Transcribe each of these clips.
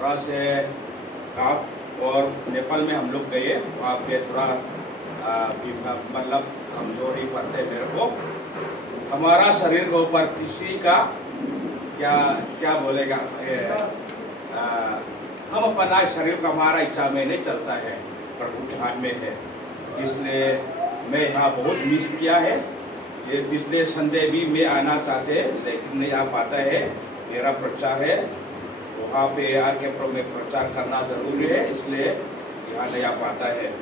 थोड़ा से काफ और नेपाल में हम लोग गए, वहाँ पे थोड़ा मतलब कमजोरी पड़ते मेरे को। हमारा शरीर के ऊपर किसी का क्या क्या बोलेगा आ, हम अपना शरीर का हमारा इच्छा में नहीं चलता है, प्रभु के हाथ में है। इसलिए मैं यहाँ बहुत मिस किया है। ये पिछले संडे भी मैं आना चाहते लेकिन नहीं आ पाता है। मेरा प्रचार है वहाँ पे आके में प्रचार करना जरूरी है, इसलिए यहाँ नहीं आ पाता है।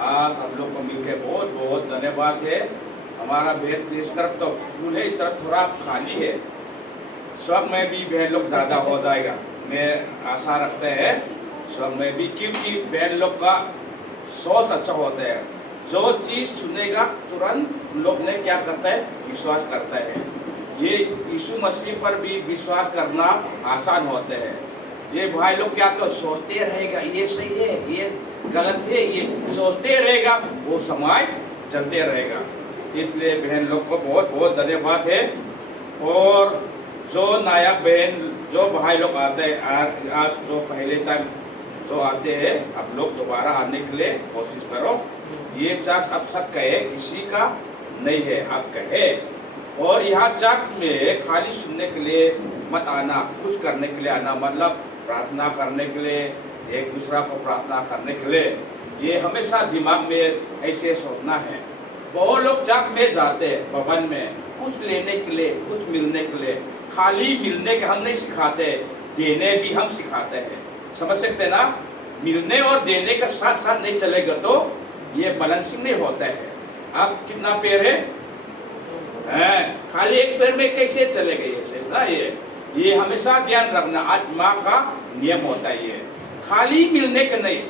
आज हम लोग को मिलकर बहुत बहुत धन्यवाद है। हमारा भेद इस तरफ तो फूल है, इस तरफ थोड़ा खाली है। स्वर्ग में भी बहन लोग ज़्यादा हो जाएगा, मैं आशा रखते हैं स्वर्ग में भी, क्योंकि बहन लोग का सोच अच्छा होता है। जो चीज़ सुनेगा तुरंत लोग ने क्या करता है, विश्वास करता है। ये यीशु मसीह पर भी विश्वास करना आसान होता है। ये भाई लोग क्या तो सोचते रहेगा ये सही है ये गलत है, ये सोचते रहेगा, वो समाज चलते रहेगा। इसलिए बहन लोग को बहुत बहुत धन्यवाद है। और जो नया बहन जो भाई लोग आते हैं आज जो पहले टाइम जो आते हैं, आप लोग दोबारा आने के लिए कोशिश करो। ये चार्ज अब सब कहे, किसी का नहीं है, आप कहे। और यहाँ चर्च में खाली सुनने के लिए मत आना, कुछ करने के लिए आना, मतलब प्रार्थना करने के लिए, एक दूसरा को प्रार्थना करने के लिए। ये हमेशा दिमाग में ऐसे सोचना है। बहुत लोग चर्च में जाते हैं भवन में कुछ लेने के लिए, कुछ मिलने के लिए। खाली मिलने के हम नहीं सिखाते, देने भी हम सिखाते हैं। समझ सकते ना, मिलने और देने का साथ साथ नहीं चलेगा तो ये बैलेंसिंग नहीं होता है। आप कितना पैर है, खाली एक पैर में कैसे चलेगा ये ना। ये हमेशा ध्यान रखना, आत्मा का नियम होता है। ये खाली मिलने के नहीं,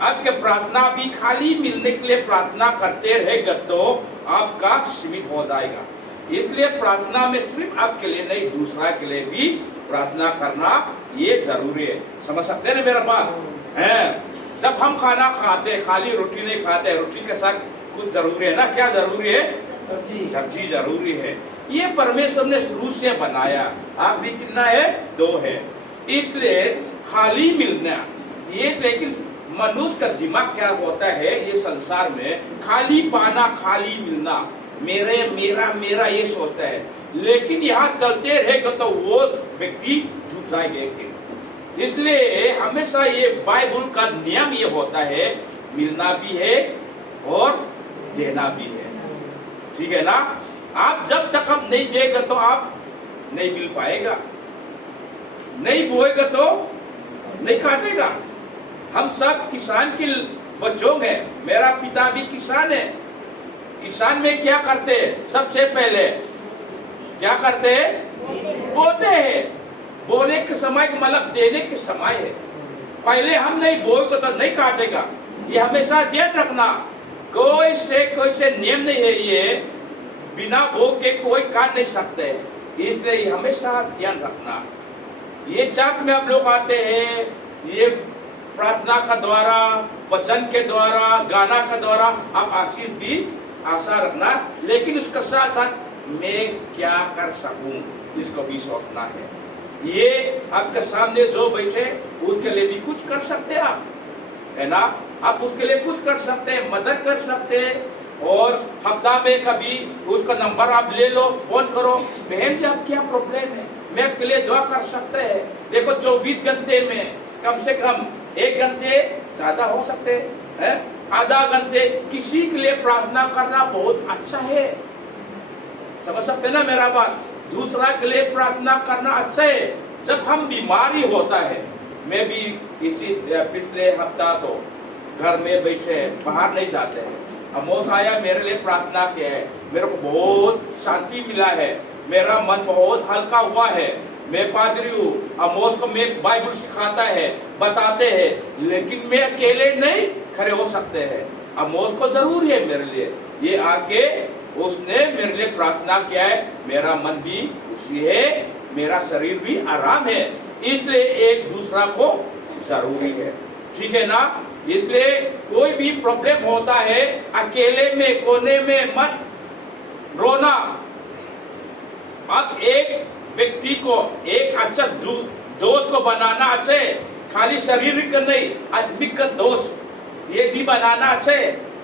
आपके प्रार्थना भी खाली मिलने के लिए प्रार्थना करते रहेगा तो आपका सीमित हो जाएगा। इसलिए प्रार्थना में सिर्फ आपके लिए नहीं, दूसरा के लिए भी प्रार्थना करना ये जरूरी है। समझ सकते हैं ना मेरा बात है। जब हम खाना खाते खाली रोटी नहीं खाते, रोटी के साथ कुछ जरूरी है ना। क्या जरूरी है, सब्जी जरूरी है। ये परमेश्वर ने शुरू से बनाया। आप भी कितना है, 2 है। इसलिए खाली मिलना ये, लेकिन मनुष्य का दिमाग क्या होता है, ये संसार में खाली पाना, खाली मिलना, मेरे मेरा मेरा ये सोचता है। लेकिन यहाँ चलते रहेगा तो वो व्यक्ति डूब जाएगा एक दिन। इसलिए हमेशा ये बाइबल का नियम ये होता है, मिलना भी है और देना भी है। ठीक है ना। आप जब तक आप नहीं देगा तो आप नहीं मिल पाएगा, नहीं बोएगा तो नहीं काटेगा। हम सब किसान के बच्चों हैं, मेरा पिता भी किसान है। किसान में क्या करते हैं, सबसे पहले क्या करते हैं, बोते हैं। बोने के समय मतलब देने के समय है। पहले हम नहीं बोएगा तो नहीं काटेगा। ये हमेशा ध्यान रखना, कोई से नियम नहीं है। ये बिना बो के कोई काट नहीं सकते हैं, इसलिए हमेशा ध्यान रखना। ये चर्च में आप लोग आते हैं, ये प्रार्थना का द्वारा, वचन के द्वारा, गाना का द्वारा आप आशीष भी आशा रखना। लेकिन उसके साथ साथ मैं क्या कर सकूं, इसको भी सोचना है। ये आपके सामने जो बैठे उसके लिए भी कुछ कर सकते हैं आप, है ना। आप उसके लिए कुछ कर सकते हैं, मदद कर सकते हैं। और हफ्ता में कभी उसका नंबर आप ले लो, फोन करो, बहन जी आप क्या प्रॉब्लम है, मैं आपके लिए दुआ कर सकते हैं। देखो 24 घंटे में कम से कम 1 घंटे, ज्यादा हो सकते हैं आधा घंटे किसी के लिए प्रार्थना करना बहुत अच्छा है। समझ सकते ना मेरा बात। दूसरा के लिए प्रार्थना करना अच्छा है। जब हम बीमारी होता है, मैं भी इसी पिछले हफ्ता तो घर में बैठे, बाहर नहीं जाते हैं। अमोस आया, मेरे लिए प्रार्थना किया है, मेरे को बहुत शांति मिला है, मेरा मन बहुत हल्का हुआ है। मैं पादरी हूँ, अमोस को मैं बाइबल सिखाता है, बताते हैं, लेकिन मैं अकेले नहीं खड़े हो सकते हैं। अमोस को जरूरी है मेरे लिए। ये आके उसने मेरे लिए प्रार्थना किया है, मेरा मन भी खुशी है, मेरा शरीर भी आराम है। इसलिए एक दूसरा को जरूरी है। ठीक है ना। इसलिए कोई भी प्रॉब्लम होता है, अकेले में कोने में मत रोना। अब एक व्यक्ति को, एक अच्छा दोस्त को बनाना अच्छे, खाली शरीर का नहीं, आत्मिक का दोष ये भी बनाना अच्छे,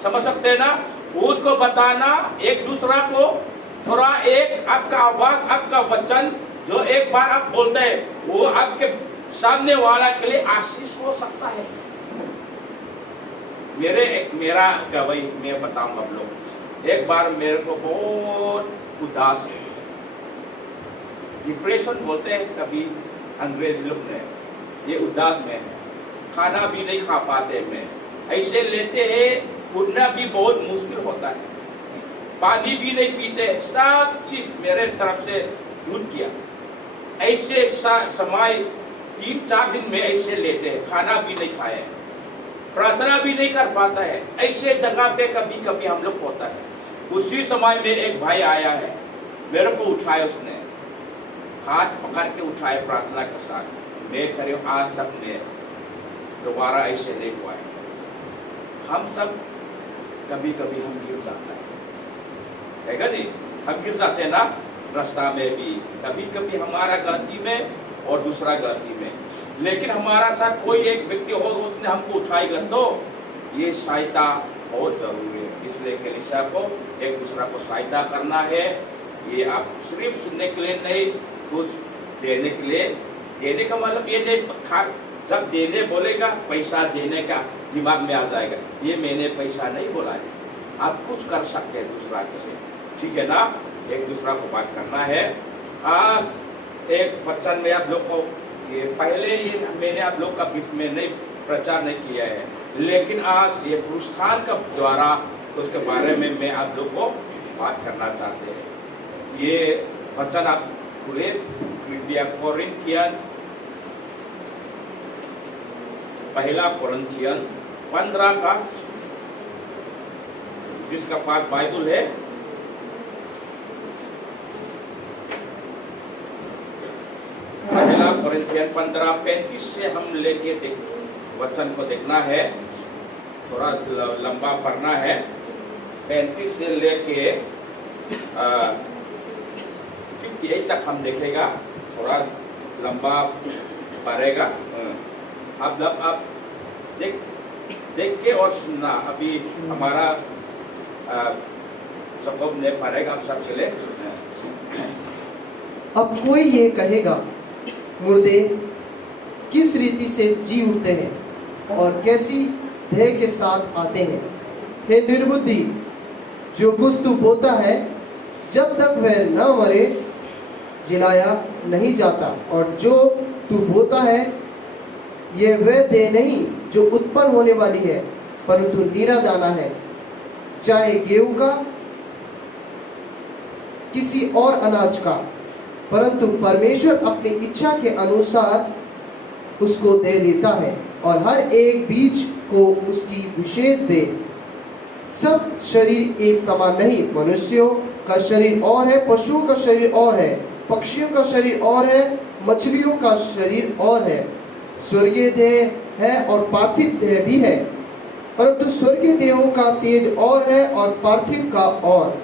समझ सकते हैं ना। उसको बताना एक दूसरा को, थोड़ा एक आपका आवाज, आपका वचन जो एक बार आप बोलते हैं, वो आपके सामने वाला के लिए आशीष हो सकता है। मेरा गवाही मैं बताऊं आप लोग, एक बार मेरे को बहुत उदास है, डिप्रेशन बोलते हैं कभी अंग्रेज लोग ने, ये उदास में है, खाना भी नहीं खा पाते, मैं ऐसे लेते हैं, उठना भी बहुत मुश्किल होता है, पानी भी नहीं पीते, सब चीज मेरे तरफ से झूठ किया। ऐसे समय 3-4 दिन में ऐसे लेते हैं, खाना भी नहीं खाए, प्रार्थना भी नहीं कर पाता है, ऐसे जगह पे कभी कभी हम लोग होता है। उसी समय में एक भाई आया है, मेरे को उठाया, उसने हाथ पकड़ के उठाए प्रार्थना के साथ, मैं खड़े आज तक मैं दोबारा ऐसे नहीं हुआ है। हम सब कभी कभी हम गिर जाता है क्या नहीं, हम गिर जाते हैं ना रास्ता में भी, कभी कभी हमारा गलती में और दूसरा गलती में, लेकिन हमारा साथ कोई एक व्यक्ति हो, उसने हमको उठाएगा, तो ये सहायता बहुत जरूरी है। इसलिए कलीसिया को एक दूसरा को सहायता करना है। ये आप सिर्फ सुनने के लिए नहीं, कुछ देने के लिए, देने का मतलब ये नहीं, जब देने बोलेगा पैसा देने का दिमाग में आ जाएगा, ये मैंने पैसा नहीं बोला है, आप कुछ कर सकते हैं दूसरा के लिए, ठीक है ना। एक दूसरा को बात करना है। आज एक वचन में आप लोग को, ये पहले ये मैंने आप लोग का बीच में नहीं प्रचार नहीं किया है, लेकिन आज ये पुरुषार्थ का द्वारा उसके बारे में मैं आप लोग को बात करना चाहते हैं। ये वचन आप खुले, कृपया कोरिन्थियन, पहला कोरिन्थियन 15 का, जिसका पास बाइबल है, पहला कोरिन्थियन 15:35 से हम लेके वचन को देखना है, थोड़ा लंबा पढ़ना है, 35 से लेके 58 तक हम देखेगा, थोड़ा लंबा पढ़ेगा। आप देख के और सुनना। अभी हमारा सबब ने पढ़ेगा, आप सब चले। अब कोई ये कहेगा, मुर्दे किस रीति से जी उठते हैं और कैसी ध्येय के साथ आते हैं। हे निर्बुद्धि, जो कुछ तू बोता है, जब तक वह न मरे जिलाया नहीं जाता, और जो तू बोता है यह वह देह नहीं जो उत्पन्न होने वाली है, परंतु नीरा दाना है, चाहे गेहूं का किसी और अनाज का, परंतु परमेश्वर अपनी इच्छा के अनुसार उसको दे देता है, और हर एक बीज को उसकी विशेष दे। सब शरीर एक समान नहीं, मनुष्यों का शरीर और है, पशुओं का शरीर और है, पक्षियों का शरीर और है, मछलियों का शरीर और है। स्वर्गीय देह है और पार्थिव देह भी है, परंतु स्वर्गीय देहों का तेज और है और पार्थिव का और।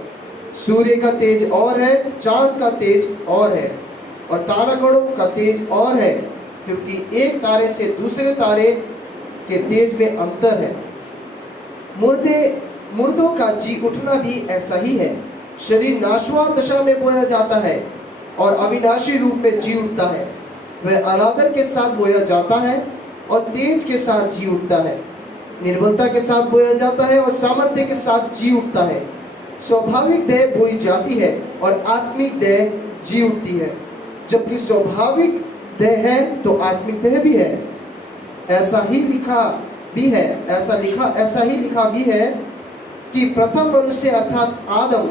सूर्य का तेज और है, चांद का तेज और है, और तारागणों का तेज और है, क्योंकि एक तारे से दूसरे तारे के तेज में अंतर है। मुर्दों का जी उठना भी ऐसा ही है। शरीर नाशवान दशा में बोया जाता है और अविनाशी रूप में जी उठता है। वह अनादर के साथ बोया जाता है और तेज के साथ जी उठता है। निर्बलता के साथ बोया जाता है और सामर्थ्य के साथ जी उठता है। स्वाभाविक देह बोई जाती है और आत्मिक देह जी उठती है। जबकि स्वाभाविक देह है तो आत्मिक देह भी है। ऐसा ही लिखा भी है कि प्रथम मनुष्य अर्थात आदम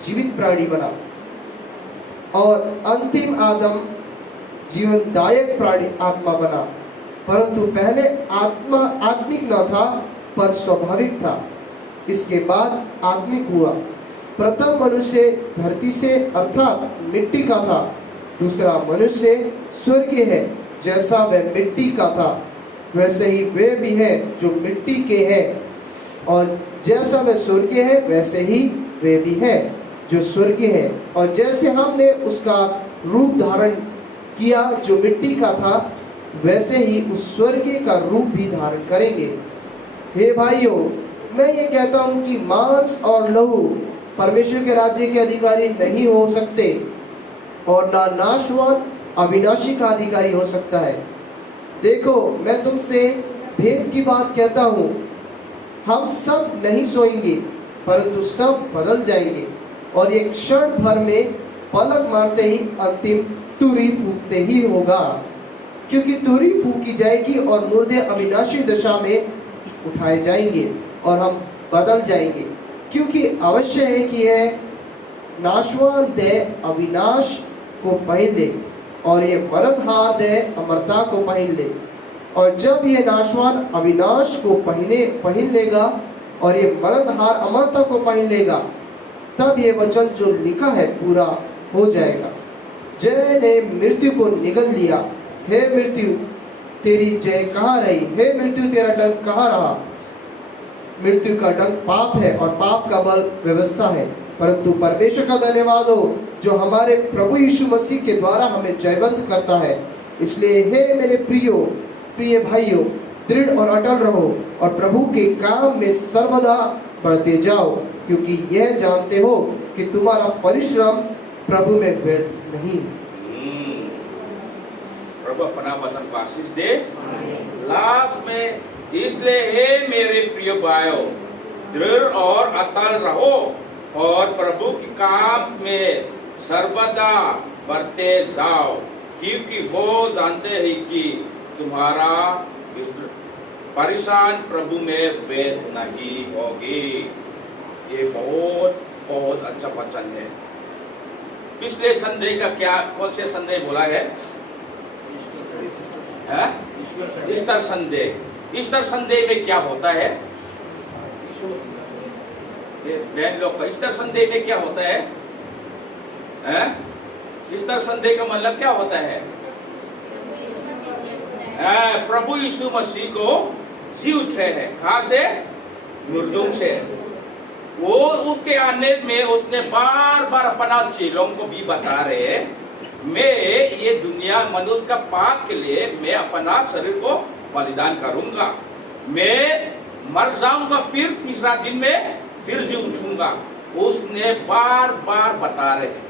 जीवित प्राणी बना और अंतिम आदम जीवनदायक प्राणी आत्मा बना, परंतु पहले आत्मा आत्मिक न था पर स्वाभाविक था, इसके बाद आत्मिक हुआ। प्रथम मनुष्य धरती से अर्थात मिट्टी का था, दूसरा मनुष्य स्वर्गीय है, जैसा वह मिट्टी का था वैसे ही वे भी है जो मिट्टी के हैं, और जैसा वह स्वर्गीय है वैसे ही वे भी है जो स्वर्गीय है। और जैसे हमने उसका रूप धारण किया जो मिट्टी का था, वैसे ही उस स्वर्गीय का रूप भी धारण करेंगे। हे भाइयों, मैं ये कहता हूँ कि मांस और लहू परमेश्वर के राज्य के अधिकारी नहीं हो सकते, और ना नाशवान अविनाशी का अधिकारी हो सकता है। देखो, मैं तुमसे भेद की बात कहता हूँ, हम सब नहीं सोएंगे, परंतु सब बदल जाएंगे, और एक क्षण भर में पलक मारते ही अंतिम तुरही फूंकते ही होगा। क्योंकि तुरही फूंकी जाएगी और मुर्दे अविनाशी दशा में उठाए जाएंगे और हम बदल जाएंगे। क्योंकि अवश्य है कि यह नाशवान देह अविनाश को पहन ले और ये मरणहार देह अमरता को पहन ले। और जब ये नाशवान अविनाश को पहन लेगा और ये मरणहार अमरता को पहन लेगा, तब ये वचन जो लिखा है पूरा हो जाएगा। जय ने मृत्यु को निगल लिया। हे मृत्यु, तेरी जय कहाँ रही? हे मृत्यु, तेरा डंक कहाँ रहा? मृत्यु का डंक पाप है और पाप का बल व्यवस्था है, परंतु परमेश्वर का धन्यवाद हो जो हमारे प्रभु यीशु मसीह के द्वारा हमें जयवंत करता है। इसलिए हे मेरे प्रिय भाइयों, दृढ़ और अटल रहो और प्रभु के काम में सर्वदा बढ़ते जाओ, क्योंकि यह जानते हो कि तुम्हारा परिश्रम प्रभु में व्यर्थ नहीं। प्रभु अपना वचन को आशीष दे। लास्ट में, इसलिए हे मेरे प्रिय भाइयों, दृढ़ और अटल रहो और प्रभु के काम में सर्वदा बढ़ते जाओ, क्योंकि वो जानते हैं कि तुम्हारा परेशान प्रभु में वेद नहीं होगी। ये बहुत अच्छा वचन है। पिछले संदेह का क्या, कौन से संदेह बोला है? ईस्टर संदेह। ईस्टर संदेह में क्या होता है? बहन लोग का ईस्टर संदेह में क्या होता है? ईस्टर संदेह का मतलब क्या होता है? प्रभु यीशु मसीह को जी उठे हैं। कहाँ से? मुर्दों से। वो उसके आने में उसने बार बार अपना चेलों को भी बता रहे हैं, मैं ये दुनिया मनुष्य का पाप के लिए मैं अपना शरीर को बलिदान करूंगा, मैं मर जाऊंगा, फिर तीसरा दिन में फिर जी उठूंगा। उसने बार बार बता रहे हैं,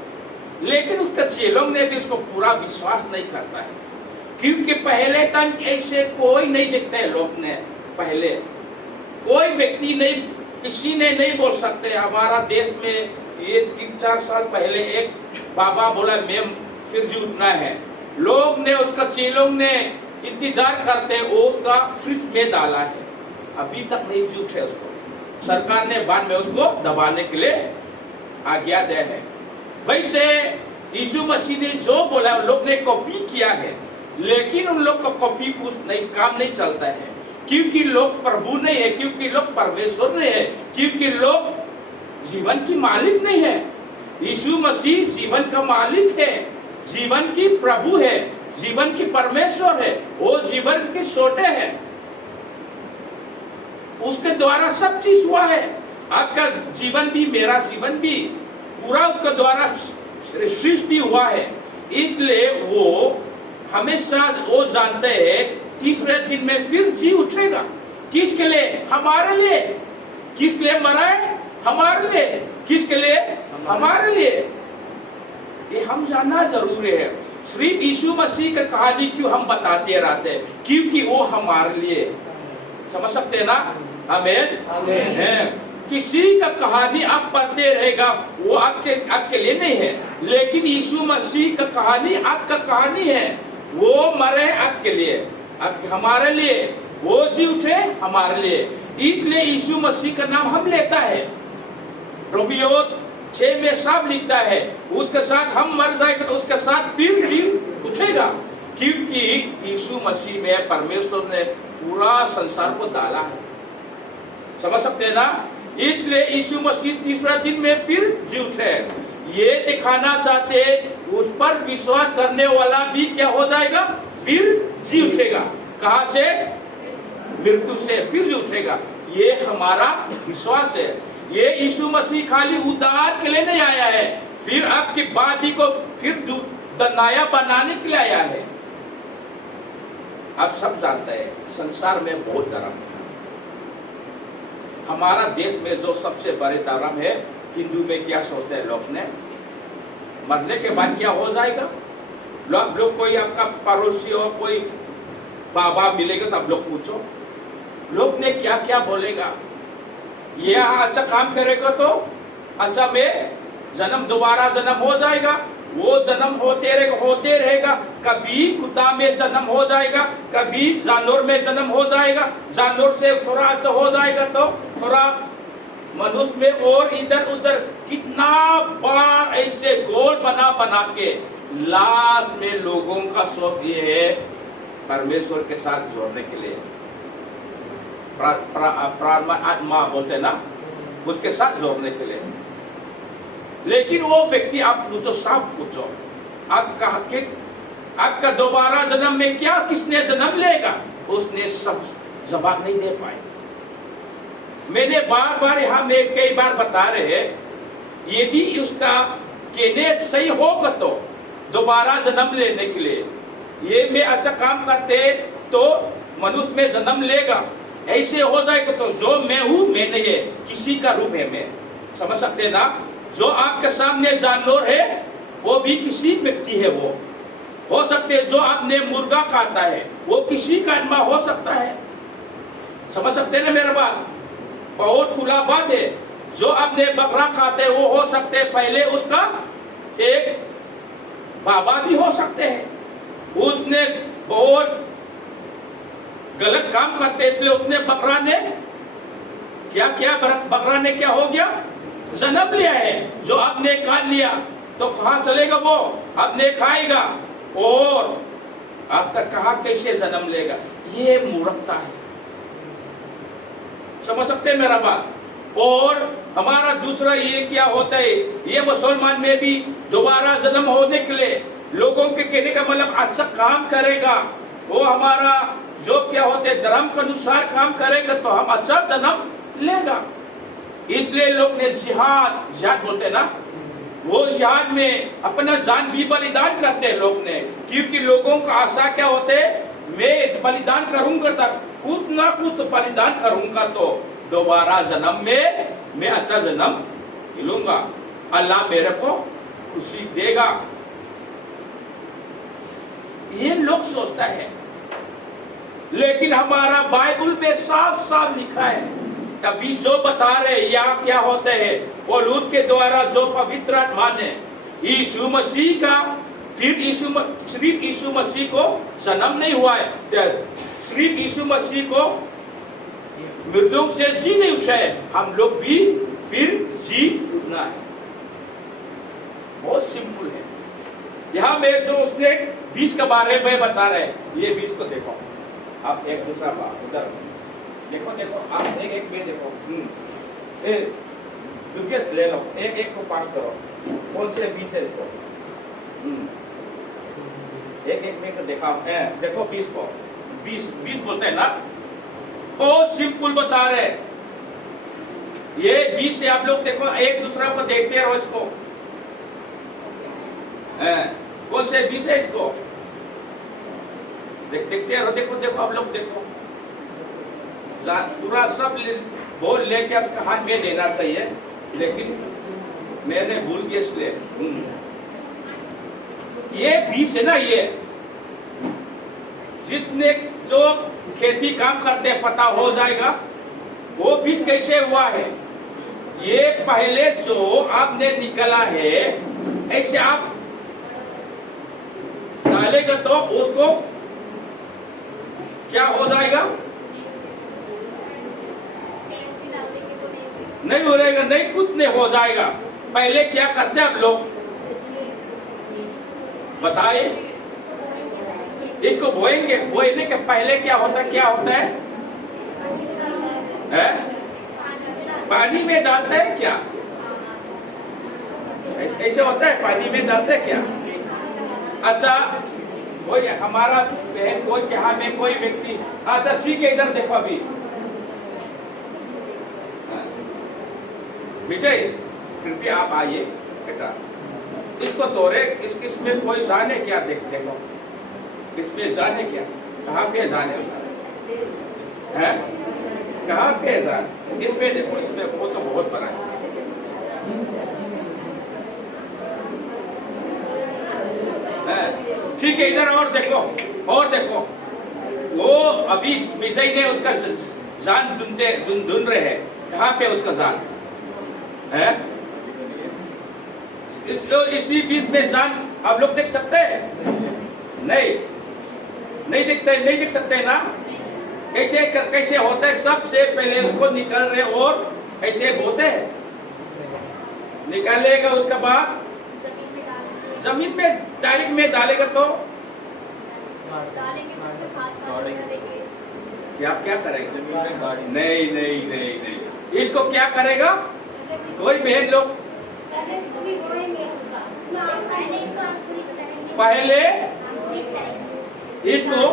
लेकिन उसके चेलों ने भी उसको पूरा विश्वास नहीं करता है, क्योंकि पहले तक ऐसे कोई नहीं देखते हैं। लोग ने पहले कोई व्यक्ति नहीं, किसी ने नहीं बोल सकते। हमारा देश में ये 3-4 साल पहले एक बाबा बोला मैं फिर जी उठना है। लोग ने, उसका चेलों ने इंतजार करते उसका फ्रिज में डाला है, अभी तक नहीं जी उठे। उसको सरकार ने बाद में उसको दबाने के लिए आज्ञा दे है। वैसे यीशु मसीह ने जो बोला उन लोग ने कॉपी किया है, लेकिन उन लोग का कॉपी कुछ नहीं, काम नहीं चलता है, क्योंकि लोग प्रभु नहीं है, क्योंकि लोग परमेश्वर नहीं है, क्योंकि लोग जीवन की मालिक नहीं है। यीशु मसीह जीवन का मालिक है, जीवन की प्रभु है, जीवन की परमेश्वर है, वो जीवन के सोते हैं, उसके द्वारा सब चीज हुआ है। आपका जीवन भी, मेरा जीवन भी पूरा उसके द्वारा सृष्टि हुआ है। इसलिए वो हमेशा वो जानते हैं तीसरे दिन में फिर जी उठेगा। किसके लिए? हमारे लिए। किस लिए मरा है? हमारे लिए। किसके लिए? हमारे लिए। ये हम जानना जरूरी है। सिर्फ यीशु मसीह का कहानी क्यों हम बताते रहते हैं? क्योंकि वो हमारे लिए। समझ सकते हैं ना? आमीन। आमीन। किसी का कहानी आप पढ़ते रहेगा वो आपके लिए नहीं है, लेकिन यीशु मसीह का कहानी आपका कहानी है। वो मरे आपके लिए, हमारे लिए, वो जी उठे हमारे लिए। इसलिए यीशु मसीह का नाम हम लेता है। रोमियो 6 में साफ लिखता है, उसके साथ हम मर जाएंगे तो उसके साथ फिर जी उठेगा, क्योंकि यीशु मसीह में परमेश्वर ने पूरा संसार को डाला है। समझ सकते हैं ना? इसलिए यीशु मसीह तीसरा दिन में फिर जी उठे। ये दिखाना चाहते, उस पर विश्वास करने वाला भी क्या हो जाएगा? फिर जी उठेगा। कहां से? मृत्यु से फिर जी उठेगा। ये हमारा विश्वास है। ये यीशु मसीह खाली उद्धार के लिए नहीं आया है, फिर आपकी बादी को फिर नया बनाने के लिए आया है। आप सब जानते हैं संसार में बहुत धर्म है। हमारा देश में जो सबसे बड़े धर्म है, हिंदू में क्या सोचते हैं लोग ने, मरने के बाद क्या हो जाएगा? लोग कोई आपका पड़ोसी हो, कोई बाबा मिलेगा तो आप लोग पूछो, लोग ने क्या क्या बोलेगा। ये अच्छा काम करेगा तो अच्छा में जन्म दोबारा जन्म हो जाएगा, वो जन्म होते रहेगा। कभी कुत्ता में जन्म हो जाएगा, कभी जानवर में जन्म हो जाएगा, जानवर से थोड़ा अच्छा हो जाएगा तो थोड़ा मनुष्य में, और इधर उधर कितना बार ऐसे गोल बना बना के लास्ट में लोगों का शौक ये है परमेश्वर के साथ जोड़ने के लिए, आत्मा बोलते ना, उसके साथ जोड़ने के लिए। लेकिन वो व्यक्ति आप पूछो, सब पूछो, आपका दोबारा जन्म में क्या, किसने जन्म लेगा, उसने सब जवाब नहीं दे पाए। मैंने बार बार यहाँ में कई बार बता रहे हैं, यदि उसका कैंडिडेट सही होगा तो दोबारा जन्म लेने के लिए, ये में अच्छा काम करते तो मनुष्य में जन्म लेगा, ऐसे हो जाएगा तो जो मैं हूं मैं नहीं है, किसी का रूप है मैं। समझ सकते ना? जो आपके सामने जानवर है वो भी किसी व्यक्ति है, वो हो सकते हैं। जो आपने मुर्गा खाता है वो किसी का आत्मा हो सकता है। समझ सकते ना मेरा बात? बहुत खुला बात है। जो आपने बकरा खाते वो हो सकते हैं पहले उसका एक बाबा भी हो सकते हैं, उसने बहुत गलत काम करते इसलिए उसने बकरा ने क्या किया, बकरा ने क्या हो गया, जन्म लिया है। जो आपने काट लिया तो कहां चलेगा, वो आपने खाएगा, और आपका कहां कैसे जन्म लेगा, ये मूर्खता है। समझ सकते हैं मेरा बात? और हमारा दूसरा ये क्या होता है, ये मुसलमान में भी दोबारा जन्म होने के लिए लोगों के कहने का मतलब अच्छा काम करेगा, वो हमारा जो क्या होते हैं धर्म के अनुसार काम करेगा तो हम अच्छा जन्म लेगा। इसलिए लोग ने जिहाद बोलते ना, वो जिहाद में अपना जान भी बलिदान करते हैं लोग ने, क्योंकि लोगों का आशा क्या होते है, मैं बलिदान करूंगा तब कुछ ना कुछ बलिदान करूंगा तो दोबारा जन्म में मैं अच्छा जन्म मिलूंगा, अल्लाह मेरे को खुशी देगा। ये लोग सोचता है, लेकिन हमारा बाइबल में साफ साफ लिखा है, तभी जो बता रहे या क्या होते हैं, और उसके द्वारा जो पवित्र आत्मा ने यीशु मसीह का, फिर सिर्फ यीशु मसीह को जन्म नहीं हुआ है, सिर्फ यीशु मसीह को मृतकों से जी नहीं उठा है, हम लोग भी फिर जी उठना है। बहुत सिंपल है। यहाँ में जो उसने बीज के बारे में बता रहे, ये बीज को देखो आप, एक दूसरा बात उधर देखो, आप एक में देखो, ले लो, एक को पास करो, कौन से बीज है इसको, एक में को देखा, देखो बीज को, बीज बोलते हैं ना, बहुत सिंपल बता रहे। ये बीज से आप लोग देखो, एक दूसरा को देखते हैं रोज को, कौन से बीज है इसको देखते हैं, देखो आप लोग देखो, पूरा सब बोल लेके आपका हाथ में देना चाहिए, लेकिन मैंने भूल गया इसलिए। ये बीज है ना, ये जिसने जो खेती काम करते हैं पता हो जाएगा वो बीज कैसे हुआ है। ये पहले जो आपने निकला है ऐसे आप डालेगा तो उसको क्या हो जाएगा, नहीं हो रहेगा, नहीं कुछ नहीं हो जाएगा। पहले क्या करते हैं आप लोग बताए, इसको बोएंगे, बोएने के पहले क्या होता है, पानी में डालते हैं क्या, ऐसे होता है, पानी में डालते हैं क्या। अच्छा कोई हमारा बहन कोई क्या में कोई व्यक्ति, अच्छा ठीक है इधर देखो अभी विजय कृपया आप आइए बेटा, इसको तोड़े, इसमें कोई जाने क्या, देखो इसमें जाने क्या, कहाँ पे जान है उसका? हैं? कहाँ पे जान? इसमें देखो, इसमें वो तो बहुत बड़ा है। ठीक है, इधर और देखो, और देखो। वो अभी विजय ने उसका जान ढूंढ रहे हैं। कहाँ पे उसका जान है? इसी बीच में जान आप लोग देख सकते हैं? नहीं, नहीं दिखते, नहीं दिख सकते ना? कैसे कैसे होता है? सबसे पहले उसको निकाल रहे और ऐसे बोते हैं, निकालेगा, उसके बाद जमीन में डायरेक्ट में डालेगा तो क्या करेगा? नहीं नहीं नहीं नहीं, इसको क्या करेगा? वही बहन लोग पहले इसको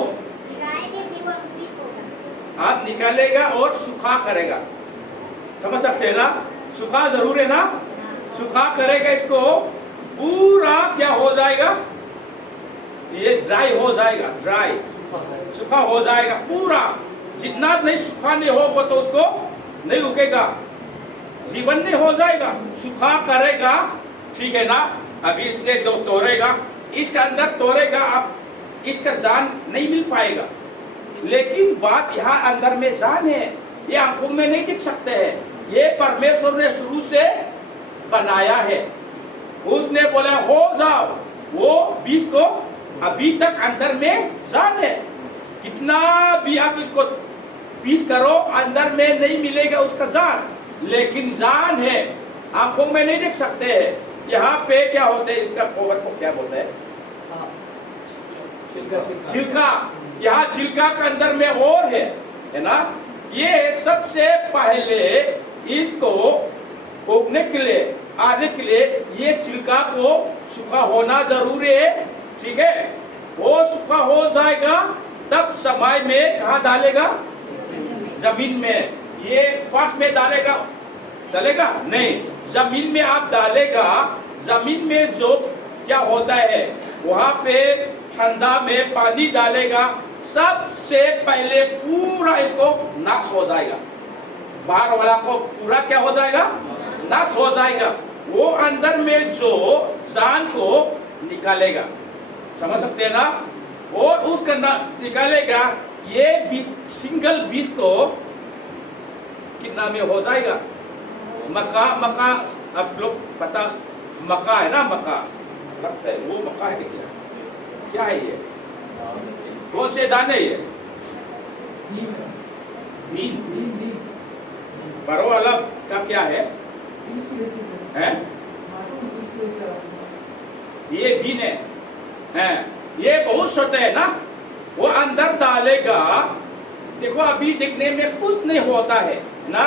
हाथ निकालेगा और सुखा करेगा। समझ सकते हैं ना? सुखा जरूर है ना? सुखा करेगा, इसको पूरा क्या हो जाएगा? ये ड्राई हो जाएगा, ड्राई सूखा हो जाएगा पूरा। जितना नहीं सूखा नहीं होगा तो उसको नहीं रुकेगा, जीवन नहीं हो जाएगा। सूखा करेगा, ठीक है ना? अभी इसने जो तोड़ेगा, इसका अंदर तोड़ेगा, आप इसका जान नहीं मिल पाएगा। लेकिन बात यहाँ अंदर में जान है, ये आंखों में नहीं दिख सकते हैं। ये परमेश्वर ने शुरू से बनाया है। उसने बोला हो जाओ, वो बीज को अभी तक अंदर में जान है। कितना भी आप इसको बीज करो, अंदर में नहीं मिलेगा उसका जान, लेकिन जान है, आंखों में नहीं देख सकते हैं। यहाँ पे क्या होते हैं? इसका कोवर को क्या बोलते हैं? छिलका। यहाँ छिलका के अंदर में और है ना? ये सबसे पहले इसको उगने के लिए, आने के लिए ये छिलका को सूखा होना जरूरी है, ठीक है? वो सूखा हो जाएगा तब समय में कहाँ डालेगा? जमीन में। ये फर्स्ट में डालेगा, चलेगा? नहीं, जमीन में आप डालेगा। जमीन में जो क्या होता है, वहां पे ठंडा में पानी डालेगा, सबसे पहले पूरा इसको नाश हो जाएगा। बाहर वाला को पूरा क्या हो जाएगा? नाश हो जाएगा। वो अंदर में जो जान को निकालेगा। समझ सकते हैं ना? और उसका निकालेगा। ये बीज, सिंगल बीज को कितना में हो जाएगा? मक्का, मक्का आप लोग पता, मक्का है ना? मक्का लगता है, वो मक्का है क्या? क्या है ये? कौन से दाने ये? नीम। बरो वाला का क्या है? हैं? ये बीन है, हैं? ये बहुत छोटे है ना? वो अंदर डालेगा। देखो अभी दिखने में कुछ नहीं होता है ना?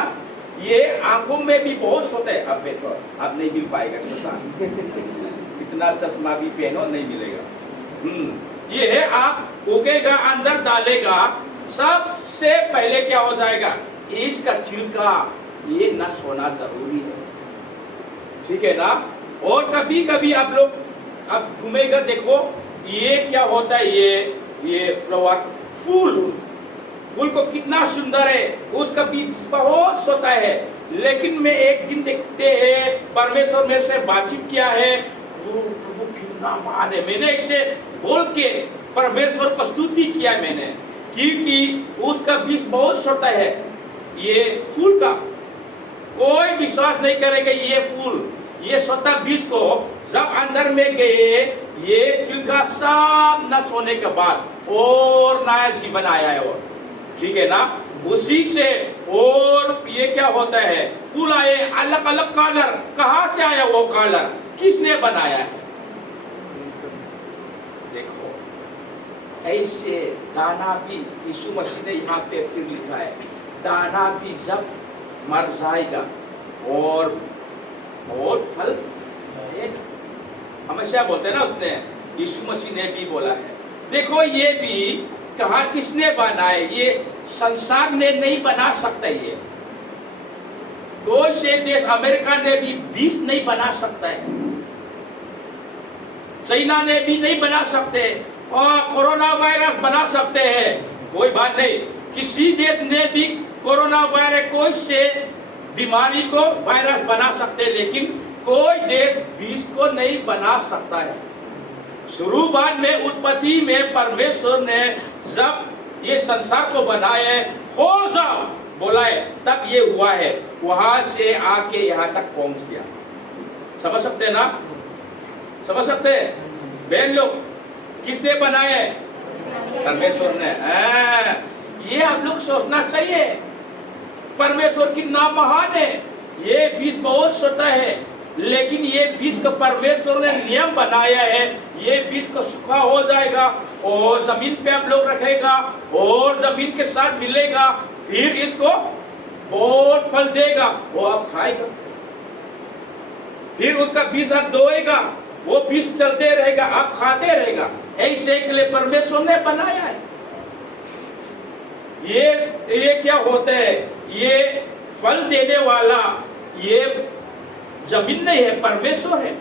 ये आंखों में भी बहुत छोटे है। अब देखो, अब नहीं मिल पाएगा कितना चश्मा भी पहनो नहीं मिलेगा। ये है, आप उगेगा, अंदर डालेगा, सबसे पहले क्या हो जाएगा? इसका छिलका ये नष्ट होना जरूरी है, ठीक है ना? और कभी कभी आप लोग अब घूमेगा, देखो ये क्या होता है? ये फ्लावर, फूल को कितना सुंदर है, उसका बीज बहुत छोटा है। लेकिन मैं एक दिन देखते हैं, परमेश्वर में से बातचीत किया है, वो प्रभु कितना महान है। मैंने इसे बोल के परमेश्वर को स्तुति किया मैंने, क्योंकि उसका बीज बहुत छोटा है। ये फूल का कोई विश्वास नहीं करेगा। ये फूल, ये छोटा बीज को जब अंदर में गए, ये छिलका सब नष्ट होने के बाद और नया जीवन आया है। और ठीक है ना? उसी से और ये क्या होता है? फूल आए, अलग अलग कलर। कहाँ से आया वो कलर? किसने बनाया है? देखो, ऐसे दाना भी यीशु मसीह ने यहाँ पे फिर लिखा है, दाना भी जब मर जाएगा और फल देगा। हमेशा बोलते हैं ना, उसने, यीशु मसीह ने भी बोला है। देखो ये भी कहा किसने बनाए? ये संसार ने नहीं बना सकता। ये कोई से देश, अमेरिका ने भी बीज नहीं बना सकता है, चाइना ने भी नहीं बना सकते, कोरोना वायरस बना सकते हैं, कोई बात नहीं। किसी देश ने भी कोरोना वायरस कोई से बीमारी को वायरस बना सकते, लेकिन कोई देश विष को नहीं बना सकता है। शुरुआत में उत्पत्ति में परमेश्वर ने जब ये संसार को बनाया है, हो जाओ बोला है, तब ये हुआ है। वहां से आके यहाँ तक पहुंच गया। समझ सकते हैं ना? समझ सकते हैं बहन लोग? किसने बनाया है? परमेश्वर ने। ये आप लोग सोचना चाहिए, परमेश्वर कितना महान है। ये बीज बहुत छोटा है, लेकिन ये बीज को परमेश्वर ने नियम बनाया है। ये बीज को सूखा हो जाएगा और जमीन पे आप लोग रखेगा और जमीन के साथ मिलेगा, फिर इसको बहुत फल देगा, वो आप खाएगा। फिर उसका बीज आप धोएगा, वो बीज चलते रहेगा, आप खाते रहेगा। ऐसे के लिए परमेश्वर ने बनाया है। ये क्या होता है? ये फल देने वाला ये जमीन नहीं है, परमेश्वर है।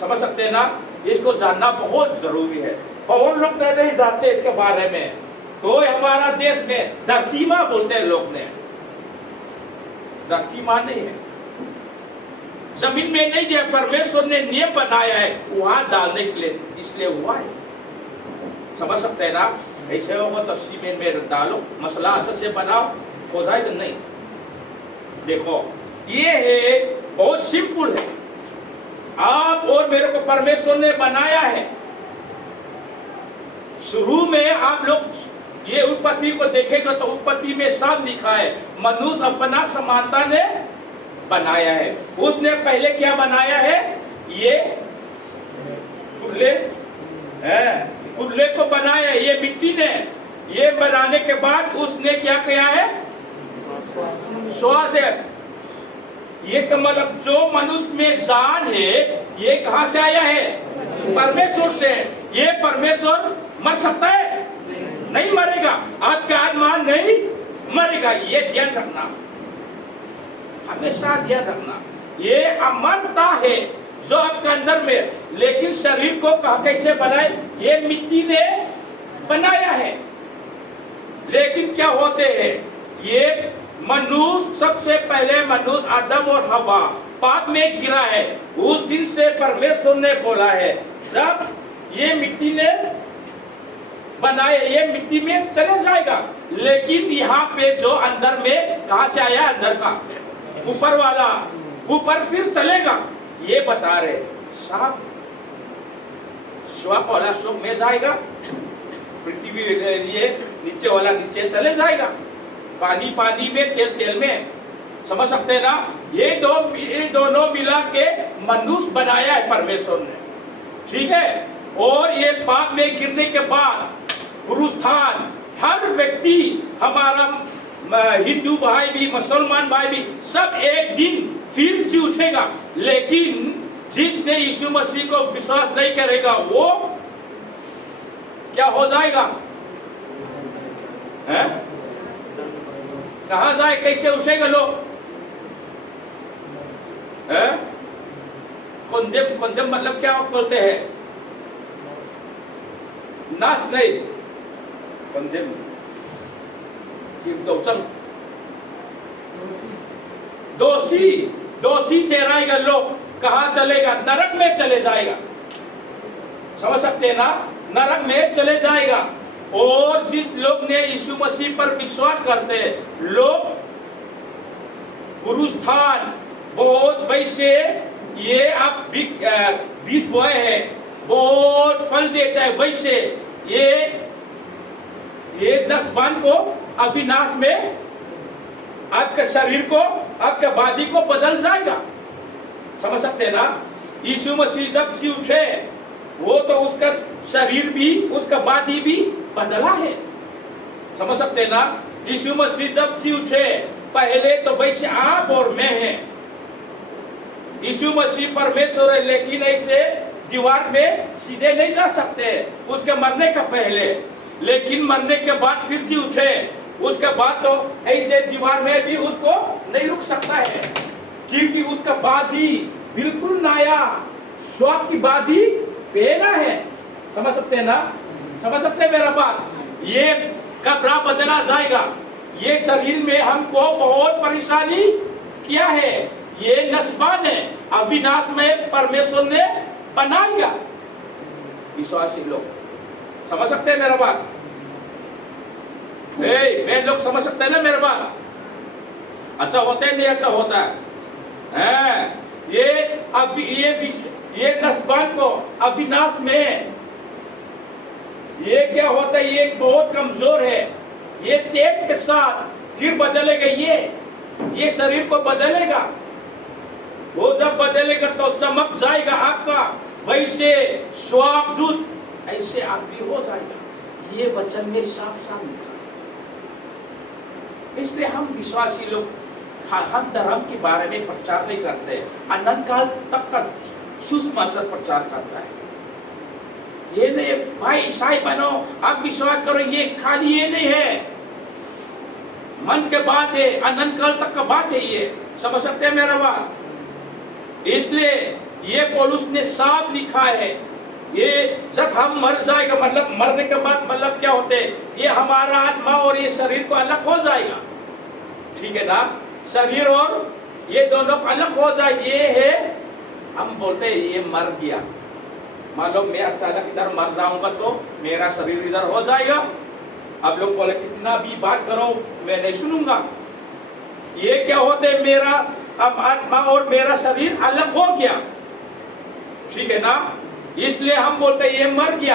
समझ सकते हैं ना? इसको जानना बहुत जरूरी है। और लोग नहीं जानते इसके बारे में। तो हमारा देश में धरती माँ बोलते हैं लोग ने, धरती माँ नहीं है, जमीन में नहीं दिया। परमेश्वर ने नियम बनाया है वहां डालने के लिए, इसलिए हुआ है। समझ सकते हैं ना? ऐसे होगा तो सीमेंट में डालो, मसला अच्छे से बनाओ, हो जाएगा। नहीं, देखो ये है, बहुत सिंपल है। आप और मेरे को परमेश्वर ने बनाया है। शुरू में आप लोग ये उत्पत्ति को देखेगा तो उत्पत्ति में सब लिखा है, मनुष्य अपना समानता ने बनाया है। उसने पहले क्या बनाया है? ये कुल्ले को बनाया, ये मिट्टी ने। ये बनाने के बाद उसने क्या किया है? श्वास है। ये का मतलब जो मनुष्य में जान है, ये कहां से आया है? परमेश्वर से। ये परमेश्वर मर सकता है? नहीं मरेगा। आपका आत्मा नहीं मरेगा, ये ध्यान रखना, हमेशा ध्यान रखना। ये अमरता है जो आपके अंदर में। लेकिन शरीर को कैसे बनाए? ये मिट्टी ने बनाया है। लेकिन क्या होते हैं? ये मनुष्य, सबसे पहले मनुष्य आदम और हवा पाप में गिरा है। उस दिन से परमेश्वर ने बोला है, जब ये मिट्टी ने बनाए, ये मिट्टी में चले जाएगा। लेकिन यहाँ पे जो अंदर में कहां से आया? अंदर का, ऊपर वाला, ऊपर फिर चलेगा। ये बता रहे साफ, स्वाप वाला सुख में जाएगा, पृथ्वी ये नीचे वाला नीचे चले जाएगा, पानी पानी में, तेल तेल में। समझ सकते हैं ना? ये दोनों मिला के मनुष्य बनाया है परमेश्वर ने, ठीक है। और ये पाप में गिरने के बाद पुरुषार्थन, हर व्यक्ति, हमारा हिंदू भाई भी, मुसलमान भाई भी, सब एक दिन फिर जी उठेगा। लेकिन जिसने यीशु मसीह को विश्वास नहीं करेगा, वो क्या हो जाएगा? है? कहा जाए? कैसे उठेगा लोग? कंडेम मतलब क्या बोलते हैं? नाश नहीं, कंडेम दोषी ठहराएगा लोग। कहाँ चलेगा? नरक में चले जाएगा। समझ सकते हैं ना? नरक में चले जाएगा। और जिस लोग ने यीशु मसीह पर विश्वास करते हैं, लोग पुरुषार्थन बहुत वैसे, ये आप बीज बोए है, बहुत फल देता है, वैसे ये 10 बान को अविनाश में आपके शरीर को, आपके बादी को बदल जाएगा। समझ सकते हैं ना? यीशु मसीह जब जी उठे, वो तो उसका शरीर भी, उसका बादी भी बदला है। समझ सकते हैं ना? यीशु मसीह जब जी उठे, पहले तो वैसे आप और मैं हैं। यीशु मसीह परमेश्वर है, लेकिन ऐसे दीवार में सीधे नहीं जा सकते उसके मरने का पहले। लेकिन मरने के बाद फिर जी उठे, उसके बाद तो ऐसे दीवार में भी उसको नहीं रुक सकता है, क्योंकि उसका बादी बिल्कुल नया, स्वाद की बादी पहना है। समझ सकते हैं ना? समझ सकते हैं मेरा बात? ये कब्रा बदला जाएगा। ये शरीर में हमको बहुत परेशानी किया है। ये नस्बान है, अविनाश में परमेश्वर ने बनाएगा। विश्वासी लोग समझ सकते हैं मेरा बात? वे लोग समझ सकते हैं ना मेरा बात? अच्छा होता है नहीं अच्छा होता है? ये नस्बान को अविनाश में ये क्या होता है, ये बहुत कमजोर है। ये तेज के साथ फिर बदलेगा, ये शरीर को बदलेगा। वो जब बदलेगा तो चमक जाएगा आपका, वैसे स्वागदूत ऐसे आप भी हो जाएगा। ये वचन में साफ साफ लिखा है। इसलिए हम विश्वासी लोग हम धर्म के बारे में प्रचार नहीं करते, अनंत काल तक का सुसमाचार प्रचार करता है। ये नहीं भाई ईसाई बनो, आप विश्वास करो, ये खाली ये नहीं है, मन के बात है, अनंत काल तक का बात है। ये समझ सकते हैं मेरा बात? इसलिए ये पौलुस ने साफ लिखा है। ये जब हम मर जाएगा, मतलब मरने के बाद मतलब क्या होते हैं, ये हमारा आत्मा और ये शरीर को अलग हो जाएगा। ठीक है ना? शरीर और ये दोनों अलग हो जाए। ये है हम बोलते हैं ये मर गया। मान लो मैं अचानक इधर मर जाऊंगा तो मेरा शरीर इधर हो जाएगा। अब लोग बोले कितना भी बात करो मैं नहीं सुनूंगा। ये क्या होते है, मेरा अब आत्मा और मेरा शरीर अलग हो गया। ठीक है ना? इसलिए हम बोलते हैं ये मर गया।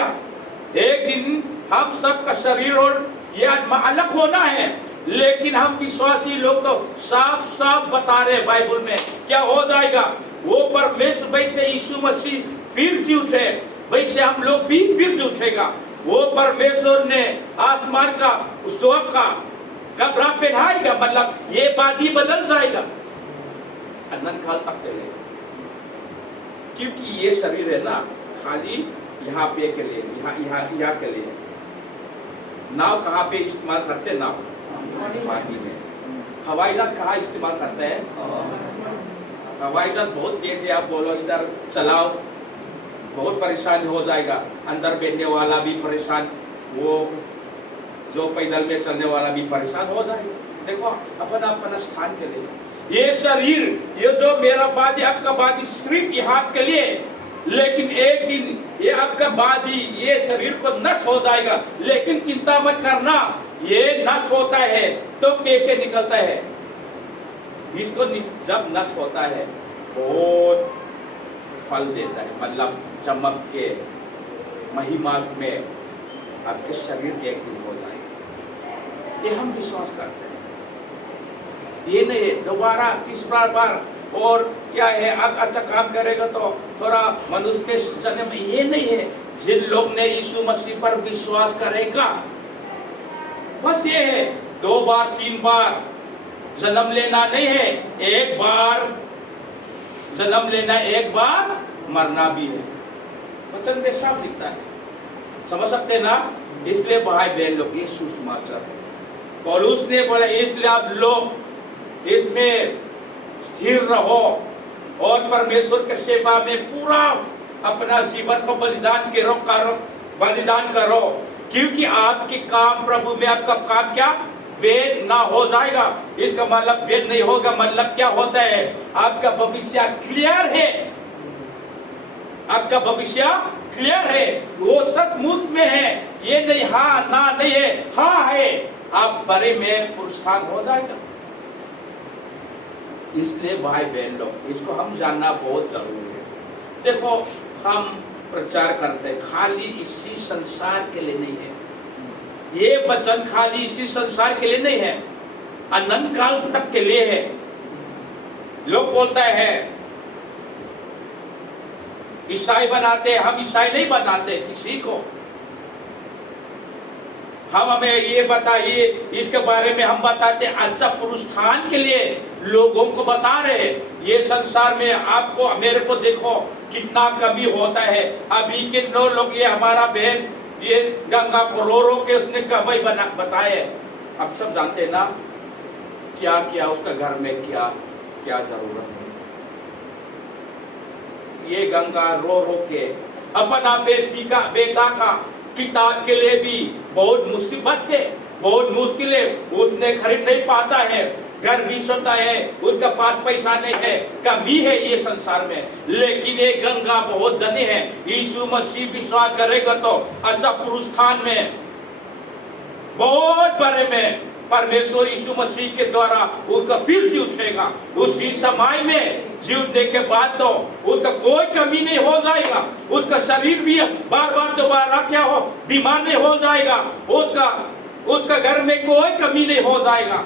एक दिन हम सबका शरीर और ये आत्मा अलग होना है। लेकिन हम विश्वासी लोग तो साफ साफ बता रहे हैं बाइबल में क्या हो जाएगा। वो परमेश्वर वैसे यीशु मसीह फिर जी उठे, वैसे हम लोग भी फिर जी उठेगा। वो परमेश्वर ने आसमान का स्वर्ग का कपड़ा पहनाएगा, मतलब ये बात ही बदल जाएगा, अनंत काल तक चलेगा। क्योंकि ये शरीर है ना खाली यहाँ पे के लिए, यहाँ के लिए। नाव कहाँ पे इस्तेमाल करते हैं? नाव पानी में। हवाई जहाज कहाँ इस्तेमाल करते हैं? हवाई जहाज बहुत तेज है, आप बोलो इधर चलाओ बहुत परेशानी हो जाएगा। अंदर बैठने वाला भी परेशान, वो जो पैदल में चलने वाला भी परेशान हो जाएगा। देखो अपना अपना स्थान के लिए ये शरीर, ये जो मेरा बादी आपका बादी सिर्फ यहाँ के लिए, लेकिन एक दिन ये आपका बादी ये शरीर को नष्ट हो जाएगा। लेकिन चिंता मत करना, ये नष्ट होता है तो कैसे निकलता है? इसको जब नष्ट होता है बहुत फल देता है, मतलब चमक के महिमा में आपके शरीर के एक दिन हो जाएगा। ये हम विश्वास करते हैं। ये नहीं दोबारा तीसरा बार और क्या है अच्छा काम करेगा तो थोड़ा मनुष्य जन्म, ये नहीं है। जिन लोग ने यीशु मसीह पर विश्वास करेगा, बस ये है 2 बार 3 बार जन्म लेना नहीं है, एक बार जन्म लेना, एक बार मरना भी है। वचन में साफ लिखता है। समझ सकते हैं ना? इसलिए भाई बहन लोग ये सुसमाचार है। पौलुस ने बोला इसलिए आप लोग इसमें स्थिर रहो और परमेश्वर के सेवा में पूरा अपना जीवन को बलिदान करो, क्योंकि आपके काम प्रभु में आपका काम क्या वेद ना हो जाएगा। इसका मतलब वेद नहीं होगा, मतलब क्या होता है? आपका भविष्य क्लियर है, आपका भविष्य क्लियर है, वो सचमुच में है। ये नहीं हाँ ना नहीं है, हाँ है, आप बड़े में पुरस्कार हो जाएगा। इसलिए भाई बहन लोग इसको हम जानना बहुत जरूरी है। देखो हम प्रचार करते हैं खाली इसी संसार के लिए नहीं है। ये वचन खाली इसी संसार के लिए नहीं है, अनंत काल तक के लिए है। लोग बोलता है ईसाई बनाते, हम ईसाई नहीं बनाते किसी को। हम हमें ये बताइए, इसके बारे में हम बताते अच्छा पुरुषार्थ के लिए लोगों को बता रहे। ये संसार में आपको मेरे को देखो कितना कमी होता है। अभी कितने लोग, ये हमारा बहन ये गंगा को रो रो के उसने कमाई बताए। अब सब जानते हैं ना क्या क्या उसका घर में क्या क्या जरूरत है। ये गंगा रो रो के अपना बेटा का किताब के लिए भी बहुत मुसीबत है, बहुत मुश्किल है, उसने खरीद नहीं पाता है, घर भी सोता है, उसका पास पैसा नहीं है, कमी है ये संसार में। लेकिन ये गंगा बहुत धनी है, यीशु मसीह विश्वास करेगा तो अच्छा पुरुषार्थान में बहुत बड़े में परमेश्वर यीशु मसीह के द्वारा उसका फिर जी उठेगा। उसी समय में जी उठने के बाद तो उसका कोई कमी नहीं हो जाएगा, उसका शरीर भी बार बार दोबारा क्या हो बीमार नहीं हो जाएगा, उसका घर में कोई कमी नहीं हो जाएगा,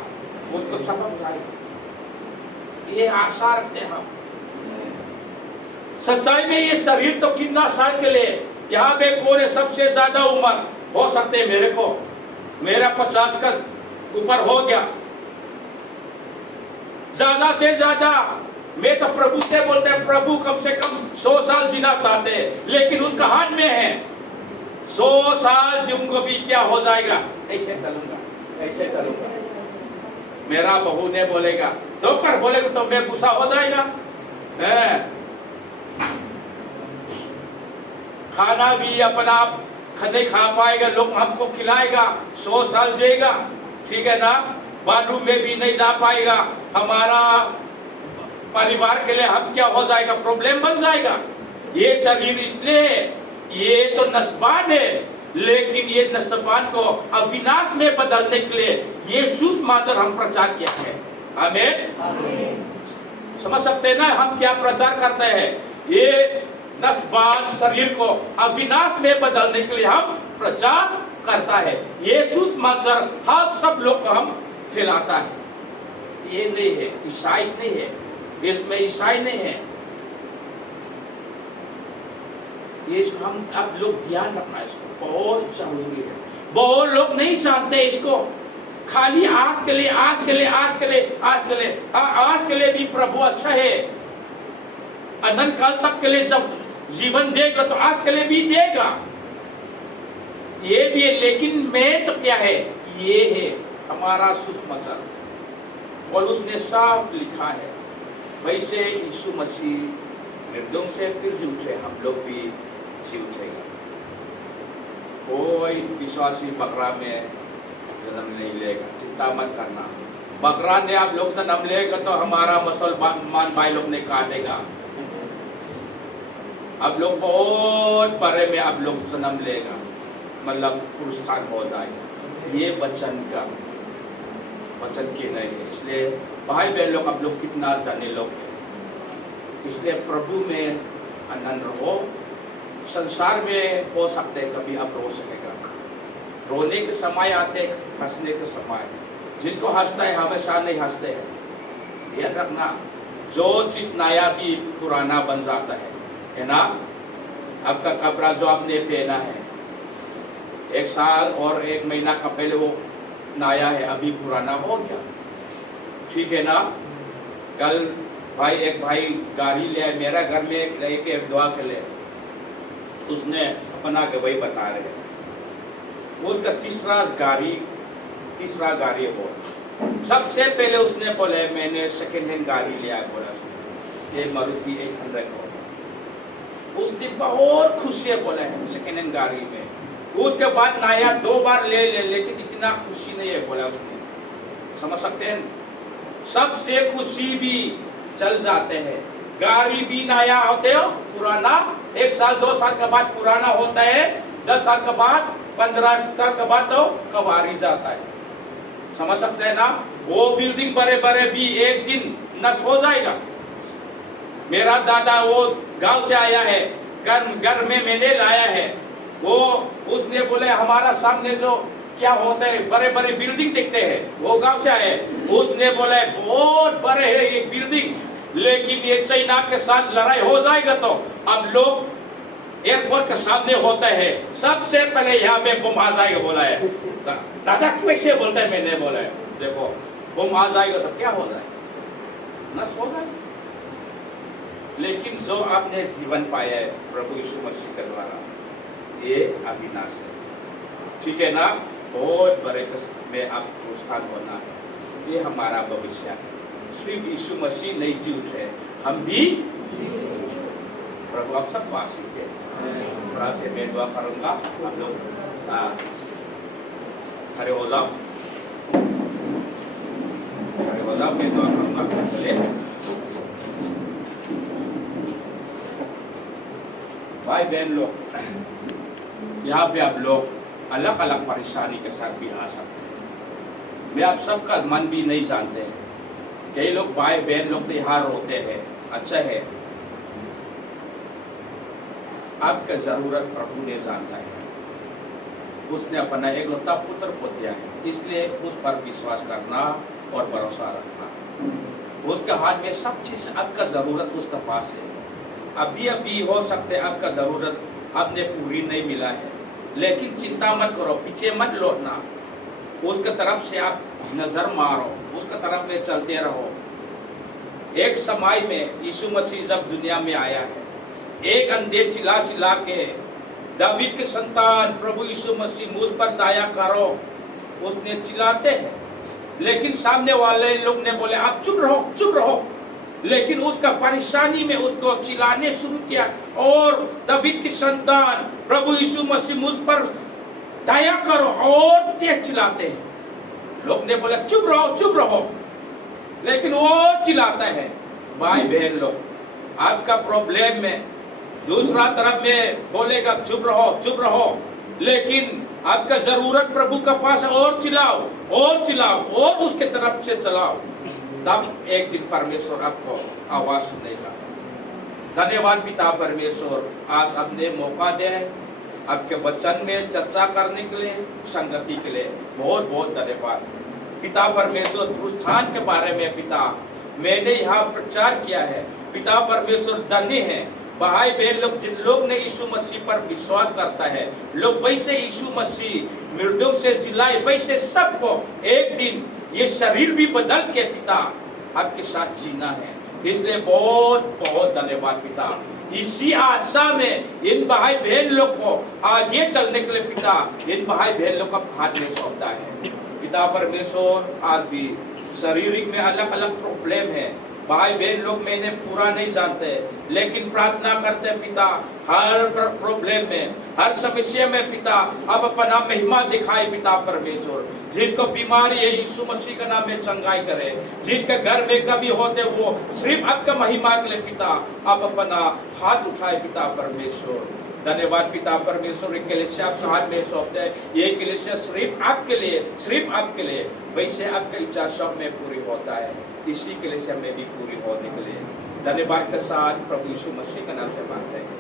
उसको समझ जाएगा। ये आशा रखते हैं हम। सच्चाई में ये शरीर तो कितना साल के लिए यहाँ पे कोने सबसे ज्यादा उम्र हो सकते मेरे को, मेरा 50 का ऊपर हो गया, ज्यादा से ज्यादा मैं तो प्रभु से बोलते हैं प्रभु कम से कम 100 साल जीना चाहते हैं, लेकिन उसका हाथ में है 100 साल जीऊंगा भी क्या हो जाएगा, ऐसे चलूंगा ऐसे चलूंगा। मेरा बहू ने बोलेगा तो कर बोलेगा तो मैं गुस्सा हो जाएगा। खाना भी अपना आप नहीं खा पाएगा, लोग हमको खिलाएगा, 100 साल जिएगा, ठीक है ना। बाथरूम में भी नहीं जा पाएगा, हमारा परिवार के लिए हम क्या हो जाएगा, प्रॉब्लम बन जाएगा। ये शरीर इसलिए ये तो नस्वान है, लेकिन ये नस्वान को अविनाश में बदलने के लिए ये सुसमाचार हम प्रचार किया है। आमीन। समझ सकते हैं ना हम क्या प्रचार करते हैं। ये नस्वान शरीर को अविनाश में बदलने के लिए हम प्रचार करता है। ये सुसमाचार हर सब लोग को हम फैलाता है। ये नहीं है ईसाई नहीं है, इसमें ईसाई नहीं है। ये हम अब लोग ध्यान रखना, इसको बहुत जरूरी है। बहुत लोग नहीं जानते इसको, खाली आज के लिए आज के लिए आज के लिए आज के लिए आज के लिए भी प्रभु अच्छा है, अनंत काल तक के लिए जब जीवन देगा तो आज के लिए भी देगा, ये भी है। लेकिन मैं तो क्या है, ये है हमारा सुसमाचार। पौलुस ने साफ लिखा है, वैसे यीशु मसीह मृतों से फिर जी उठे, हम लोग भी जी उठेगा। कोई विश्वासी बकरा में जन्म नहीं लेगा, चिंता मत करना। बकरा ने आप लोग जन्म लेगा तो हमारा मुसलमान भाई लोग ने काटेगा। अब लोग बहुत बड़े में आप लोग जन्म लेगा, मतलब पुरुषार्थ हो जाएगा। ये वचन की नहीं है। इसलिए भाई बहन लोग आप लोग कितना धनी लोग हैं, इसलिए प्रभु में आनंद रहो। संसार में हो सकते हैं कभी आप रो सकेगा, रोने के समय आते, हंसने के समय। जिसको हंसता है हमेशा नहीं हंसते हैं। ध्यान रखना, जो चीज नया भी पुराना बन जाता है ना। आपका कपड़ा जो आपने पहना है 1 साल और 1 महीना का पहले वो नया है, अभी पुराना हो गया, ठीक है ना। कल एक भाई गाड़ी ले आए मेरा घर में एक दुआ के लिए, उसने अपना गवाही बता रहे, उसका तीसरा गाड़ी हो। सबसे पहले उसने बोले मैंने सेकेंड हैंड गाड़ी लिया, बोला उसने ये मारुति 800 को। उसने बहुत खुशी बोला है सेकेंड हैंड गाड़ी में। उसके बाद नया 2 बार ले लेकिन इतना खुशी नहीं है, बोला उसने। समझ सकते हैं, सबसे खुशी भी चल जाते हैं। गाड़ी भी नया होते हो, पुराना 1 साल 2 साल के बाद पुराना होता है, 10 साल के बाद 15 साल के बाद तो कबारी जाता है। समझ सकते हैं ना। वो बिल्डिंग बड़े बड़े भी एक दिन नष्ट हो जाएगा। मेरा दादा वो गांव से आया है, घर में मैंने लाया है। वो उसने बोले हमारा सामने जो क्या होता है बड़े बड़े बिल्डिंग दिखते हैं, वो गांव से आए। उसने बोले बहुत बड़े है ये बिल्डिंग, लेकिन ये चाइना के साथ लड़ाई हो जाएगा तो अब लोग एयरपोर्ट के सामने होता है, सबसे पहले यहाँ पे बम आ जाएगा, बोला है। दादा कैसे बोलता है, मैंने बोला है देखो बम आ जाएगा तो क्या हो जाएगा, नष्ट हो जाएगा। लेकिन जो आपने जीवन पाया है प्रभु यीशु मसीह के द्वारा, ये अविनाश है, ठीक है ना। बहुत बड़े में आप पुरस्कार होना है, ये हमारा भविष्य है। सिर्फ यीशु मसीह नहीं जी उठे, हम भी प्रभु आप सबको आशीष दे। थोड़ा से मैं दुआ करूँगा, आप लोग खड़े हो जाओ, खड़े हो जाओ, मैं दुआ करूँगा। चलिए भाई बहन लोग, यहाँ पे आप लोग अलग अलग परेशानी के साथ भी आ सकते हैं। मैं आप सबका मन भी नहीं जानते हैं। कई लोग भाई बहन लोग तो यहाँ रोते हैं। अच्छा है, आपका जरूरत प्रभु ने जानता है। उसने अपना एकलौता पुत्र को दिया है, इसलिए उस पर विश्वास करना और भरोसा रखना। उसके हाथ में सब चीज, आपका जरूरत उसके पास है। अभी हो सकते आपका जरूरत आपने पूरी नहीं मिला है, लेकिन चिंता मत करो, पीछे मत लौटना। उसके तरफ से आप नजर मारो, उसके तरफ में चलते रहो। एक समय में यीशु मसीह जब दुनिया में आया है, एक अंधे चिल्ला चिल्ला के, दावीद के संतान प्रभु यीशु मसीह मुझ पर दया करो, उसने चिल्लाते हैं। लेकिन सामने वाले लोग ने बोले आप चुप रहो, चुप रहो। लेकिन उसका परेशानी में उसको चिल्लाने शुरू किया, और दावीद की संतान प्रभु यीशु मसीह मुझ पर दया करो, और तेज चिल्लाते हैं। लोग ने बोला चुप रहो, चुप रहो, लेकिन वो चिल्लाता है। भाई बहन लोग, आपका प्रॉब्लम में दूसरा तरफ में बोलेगा चुप रहो, चुप रहो, लेकिन आपका जरूरत प्रभु का पास, और चिल्लाओ, और चिल्लाओ, और उसके तरफ से चलाओ, तब एक दिन परमेश्वर आपको आवाज सुनेगा। धन्यवाद पिता परमेश्वर, आज आपने मौका दे आपके वचन में चर्चा करने के लिए, संगति के लिए बहुत बहुत धन्यवाद। पिता परमेश्वर, पुरुषान के बारे में पिता मैंने यहाँ प्रचार किया है। पिता परमेश्वर, धन्य है भाई बहन लोग, जिन लोग ने यीशु मसीह पर विश्वास करता है, लोग वैसे यीशु मसीह मृतकों से जिलाए, वैसे सबको एक दिन ये शरीर भी बदल के पिता आपके साथ जीना है। इसलिए बहुत बहुत धन्यवाद पिता। इसी आशा में इन भाई बहन लोग को आगे चलने के लिए पिता इन भाई बहन लोग का हाथ में सौंपता है। पिता परमेश्वर, आज भी शारीरिक में अलग अलग प्रॉब्लम है, भाई बहन लोग मैंने पूरा नहीं जानते, लेकिन प्रार्थना करते पिता, हर प्रॉब्लम में, हर समस्या में पिता आप अपना महिमा दिखाए पिता परमेश्वर। जिसको बीमारी है यीशु मसीह का नाम में चंगाई करे, जिसके घर में कभी होते वो सिर्फ आपका महिमा के लिए पिता आप अपना हाथ उठाए पिता परमेश्वर। धन्यवाद पिता परमेश्वर, एक कलीसिया आपके हाथ में सौंपते हैं। ये कलीसिया सिर्फ आपके लिए, सिर्फ आपके लिए, वैसे आपकी इच्छा सब में पूरी होता है, इसी कलीसिया में भी पूरी होने के लिए धन्यवाद के साथ प्रभु यीशु मसीह का नाम से मांगते हैं।